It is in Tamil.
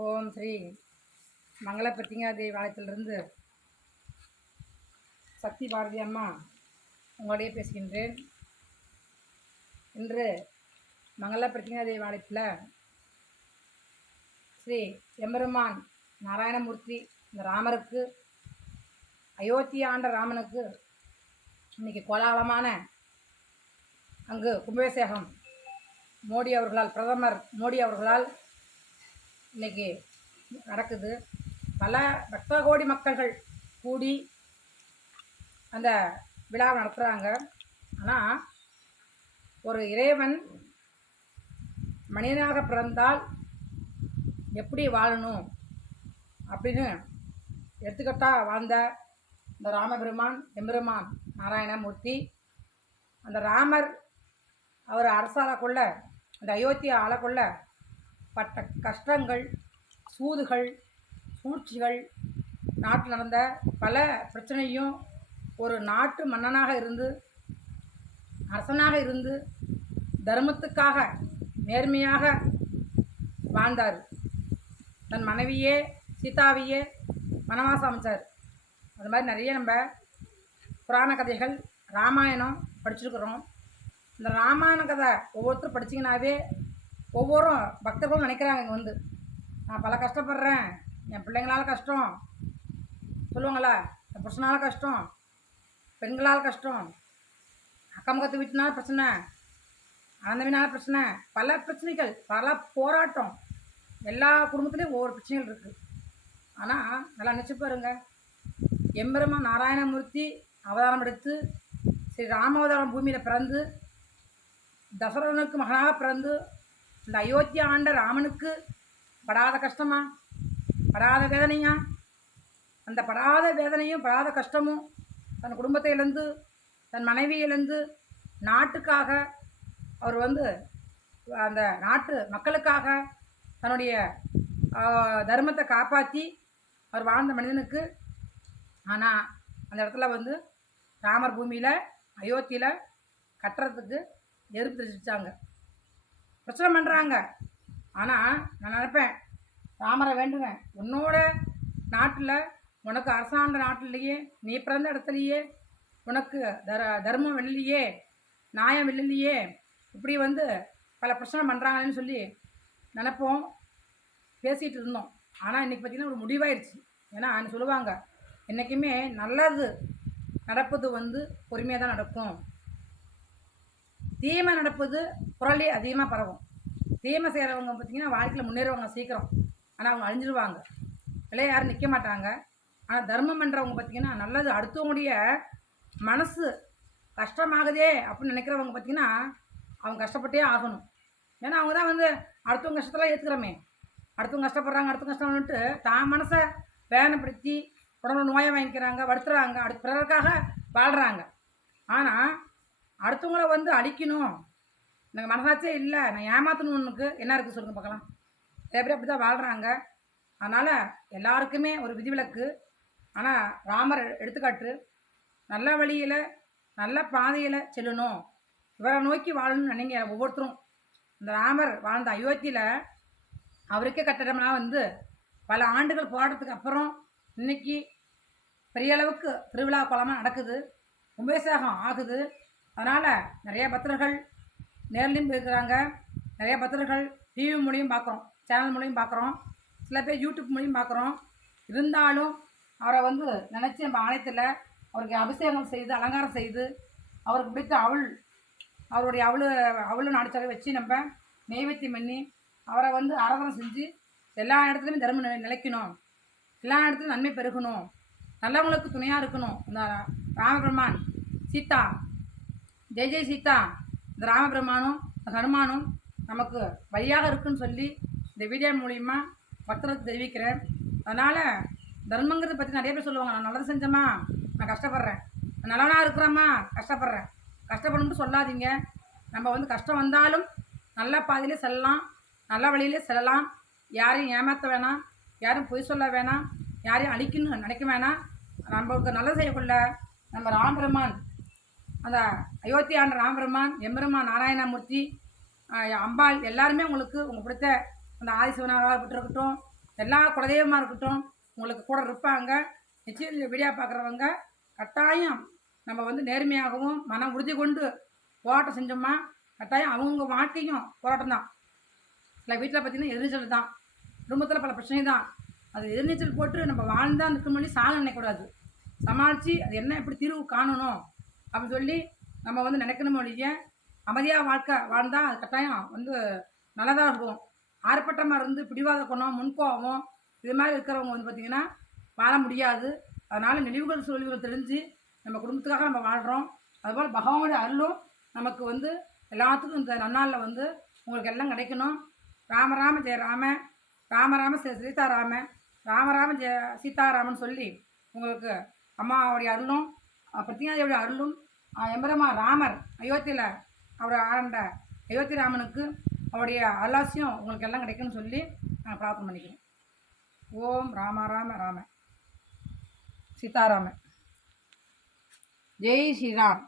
ஓம் ஸ்ரீ மங்கள பிரத்திங்காதேவி ஆலயத்திலிருந்து சக்தி பாரதி அம்மா உங்களோடையே பேசுகின்றேன். இன்று மங்கள பிரத்திங்காதேவி ஆலயத்தில் ஸ்ரீ எம்பெருமான் நாராயணமூர்த்தி இந்த ராமருக்கு அயோத்தி ஆண்ட ராமனுக்கு இன்னைக்கு கோலாகலமான அங்கு கும்பாபிஷேகம் மோடி அவர்களால் பிரதமர் மோடி அவர்களால் இன்னைக்கு நடக்குது. பல பக்த கோடி மக்கள்கள் கூடி அந்த விழாவை நடத்துகிறாங்க ஆனால் ஒரு இறைவன் மனிதனாக பிறந்தால் எப்படி வாழணும் அப்படின்னு எடுத்துக்கிட்டால் வாழ்ந்த இந்த ராமபெருமான் எம்பெருமான் நாராயணமூர்த்தி. அந்த ராமர் அவர் அரசாளக்குள்ள அந்த அயோத்தியா ஆளக்குள்ள பட்ட கஷ்டங்கள் சூதுகள் சூழ்ச்சிகள் நாட்டில் நடந்த பல பிரச்சனையும் ஒரு நாட்டு மன்னனாக இருந்து அரசனாக இருந்து தர்மத்துக்காக நேர்மையாக வாழ்ந்தார். தன் மனைவியே சீதாவையே மனவாசம் அமைச்சார். அது மாதிரி நிறைய நம்ம புராண கதைகள் ராமாயணம் படிச்சிருக்கிறோம். இந்த ராமாயண கதை ஒவ்வொருத்தரும் படிச்சிங்கனாவே ஒவ்வொரு பக்தர்களும் நினைக்கிறாங்க இங்கே வந்து. நான் பல கஷ்டப்படுறேன். என் பிள்ளைங்களால கஷ்டம். சொல்லுவாங்களா என் புருஷனால் கஷ்டம் பெண்களால் கஷ்டம். அக்கம் பக்கத்து வீட்டுனால பிரச்சனை ஆனந்தவினால பிரச்சனை பல பிரச்சனைகள் பல போராட்டம். எல்லா குடும்பத்துலேயும் ஒவ்வொரு பிரச்சனைகள் இருக்குது ஆனால் நல்லா நினச்சி பாருங்க. எம்பெருமா நாராயணமூர்த்தி அவதாரம் எடுத்து ஸ்ரீ ராமாவதாரம் பூமியில் பிறந்து தசரனுக்கு மகனாக பிறந்து இந்த அயோத்தியா ஆண்ட ராமனுக்கு படாத கஷ்டமா? படாத வேதனையா? அந்த படாத வேதனையும் படாத கஷ்டமும் தன் குடும்பத்தை இழந்து தன் மனைவியிலேருந்து இழந்து நாட்டுக்காக அவர் வந்து அந்த நாட்டு மக்களுக்காக தன்னுடைய தர்மத்தை காப்பாற்றி அவர் வாழ்ந்த மனிதனுக்கு ஆனால் அந்த இடத்துல வந்து ராமர் பூமியில் அயோத்தியில் கட்டுறதுக்கு எதிர்ப்பு தெரிவிச்சாங்க. பிரச்சனை பண்ணுறாங்க ஆனால் நான் நினைப்பேன் ராமரை வேண்டுவேன். உன்னோட நாட்டில் உனக்கு அரசாண்ட நாட்டிலேயே நீ பிறந்த இடத்துலையே உனக்கு தர தர்மம் வெள்ளலையே நியாயம் வெள்ளலையே இப்படி வந்து பல பிரச்சனை பண்ணுறாங்களேன்னு சொல்லி நினப்போம் பேசிகிட்டு இருந்தோம். ஆனால் இன்றைக்கி பார்த்திங்கன்னா ஒரு முடிவாயிடுச்சு ஏன்னா அவங்க சொல்லுவாங்க என்றைக்குமே நல்லது நடப்பது வந்து பொறுமையாக தான் நடக்கும். தீமை நடப்பது புரளி அதிகமாக பரவும். தீமை செய்கிறவங்க பார்த்திங்கன்னா வாழ்க்கையில் முன்னேறுவாங்க சீக்கிரம். ஆனால் அவங்க அழிஞ்சிருவாங்க. இல்லை யாரும் நிற்க மாட்டாங்க. ஆனால் தர்மம் பண்ணுறவங்க பார்த்திங்கன்னா நல்லது அடுத்தவங்களுடைய மனசு கஷ்டமாகுதே அப்படின்னு நினைக்கிறவங்க பார்த்திங்கன்னா அவங்க கஷ்டப்பட்டே ஆகணும். ஏன்னா அவங்க தான் வந்து அடுத்தவங்க கஷ்டத்தெல்லாம் ஏற்றுக்கிறோமே அடுத்தவங்க கஷ்டப்படுறாங்க அடுத்தவங்க கஷ்டம்னுட்டு தான் மனசை வேதனைப்படுத்தி உடம்புல நோயை வாங்கிக்கிறாங்க வருத்துறாங்க அடுத்த பிறருக்காக வாழ்கிறாங்க ஆனால் அடுத்தவங்கள வந்து அழிக்கணும் எனக்கு மனசாச்சே இல்லை. நான் ஏமாற்றணும்னுக்கு என்ன இருக்குது சொல்லுங்க பார்க்கலாம். நிறைய பேர் அப்படி தான் வாழ்கிறாங்க அதனால் எல்லாருக்குமே ஒரு விதிவிலக்கு. ஆனால் ராமர் எடுத்துக்காட்டு நல்ல வழியில் நல்ல பாதையில் செல்லணும். இவரை நோக்கி வாழணும்னு நினைங்க ஒவ்வொருத்தரும். இந்த ராமர் வாழ்ந்த அயோத்தியில் அவருக்கே கட்டடம்லாம் வந்து பல ஆண்டுகள் போராட்டத்துக்கு அப்புறம் இன்னைக்கு பெரிய அளவுக்கு திருவிழா கோலமாக நடக்குது. கும்பாபிஷேகம் ஆகுது. அதனால் நிறைய பக்தர்கள் நேர்லேயும் போயிருக்கிறாங்க. நிறைய பக்தர்கள் டிவி மூலியம் பார்க்குறோம் சேனல் மூலியம் பார்க்குறோம் சில பேர் யூடியூப் மூலியம் பார்க்குறோம். இருந்தாலும் அவரை வந்து நினச்சி நம்ம ஆணையத்தில் அவருக்கு அபிஷேகம் செய்து அலங்காரம் செய்து அவருக்கு பிடித்த அவள் அவருடைய அவளு அவளு நாடிச்சாக வச்சு நம்ம நெய்வேத்தியம் பண்ணி அவரை வந்து ஆராதனை செஞ்சு எல்லா இடத்துலையுமே தர்மம் நிலை- நிலைக்கணும். எல்லா இடத்துலையும் நன்மை பெருகணும். நல்லவங்களுக்கு துணையாக இருக்கணும். இந்த ராமபிரமான் சீதா ஜெய் ஜெய் சீதா இந்த ராமபிரமானும் இந்த ஹனுமானும் நமக்கு வழியாக இருக்குன்னு சொல்லி இந்த வீடியோ மூலிமா பக்தர்களுக்கு தெரிவிக்கிறேன். அதனால் தர்மங்கிறத பற்றி நிறைய பேர் சொல்லுவாங்க நான் நல்லது செஞ்சேம்மா நான் கஷ்டப்படுறேன். நல்லவனாக இருக்கிறேம்மா கஷ்டப்படுறேன். கஷ்டப்படணும்னு சொல்லாதீங்க. நம்ம வந்து கஷ்டம் வந்தாலும் நல்ல பாதையிலே செல்லலாம் நல்ல வழியிலே செல்லலாம். யாரையும் ஏமாற்ற வேணாம் யாரும் பொய் சொல்ல வேணாம் யாரையும் அழிக்கணும்னு நினைக்க வேணாம். நம்மளுக்கு நல்லது செய்யக்குள்ள நம்ம ராமபெருமான் அந்த அயோத்தி ஆண்ட ராமபெருமான் எம்பெருமான் நாராயணமூர்த்தி அம்பாள் எல்லாருமே உங்களுக்கு உங்கள் பிடித்த அந்த ஆதிசிவனாகப்பட்டு இருக்கட்டும் எல்லா குலதெய்வமாக இருக்கட்டும் உங்களுக்கு கூட இருப்பாங்க. நிச்சயம் விடியா வீடியோ பார்க்குறவங்க கட்டாயம் நம்ம வந்து நேர்மையாகவும் மன உறுதி கொண்டு போராட்டம் செஞ்சோம்னா கட்டாயம் அவங்க வாழ்க்கையும் போராட்டம் தான். இல்லை வீட்டில் பார்த்தீங்கன்னா எதிர்நீச்சல் தான். குடும்பத்தில் பல பிரச்சனை தான். அது எதிர்நீச்சல் போட்டு நம்ம வாழ்ந்தால் நிற்க முடியும் சாக நினைக்கக்கூடாது. சமாளித்து அது என்ன எப்படி தீர்வு காணணும்? அப்படின்னு சொல்லி நம்ம வந்து நினைக்கணும் ஒழிய அமைதியாக வாழ்க்கை வாழ்ந்தால் அது கட்டாயம் வந்து நல்லதாக இருக்கும். ஆர்ப்பாட்டமாக இருந்து பிடிவாத குணம் முன்கோபம் இது மாதிரி இருக்கிறவங்க வந்து பார்த்திங்கன்னா வாழ முடியாது. அதனால் நினைவுகள் சூழ்நிலைகள் தெரிஞ்சு நம்ம குடும்பத்துக்காக நம்ம வாழ்கிறோம் அதுபோல் பகவானுடைய அருளும் நமக்கு வந்து எல்லாத்துக்கும் இந்த நன்னாளில் வந்து உங்களுக்கு எல்லாம் கிடைக்கணும். ராமராம ஜெய ராம ராமராம சீ- சீதாராம ராமராம ஜெய சீதாராமன் சொல்லி உங்களுக்கு அம்மாவுடைய அருளும் பிரத்தியாதியோடைய அருளும். எம்பரமா ராமர் அயோத்தியில் அவர் ஆண்ட அயோத்தி ராமனுக்கு அவருடைய அல்லாசியம் உங்களுக்கு எல்லாம் கிடைக்கும்னு சொல்லி நான் பிரார்த்தனை பண்ணிக்கிறேன். ஓம் ராம ராம ராம. சீதாராம. ஜெய் ஸ்ரீராம்.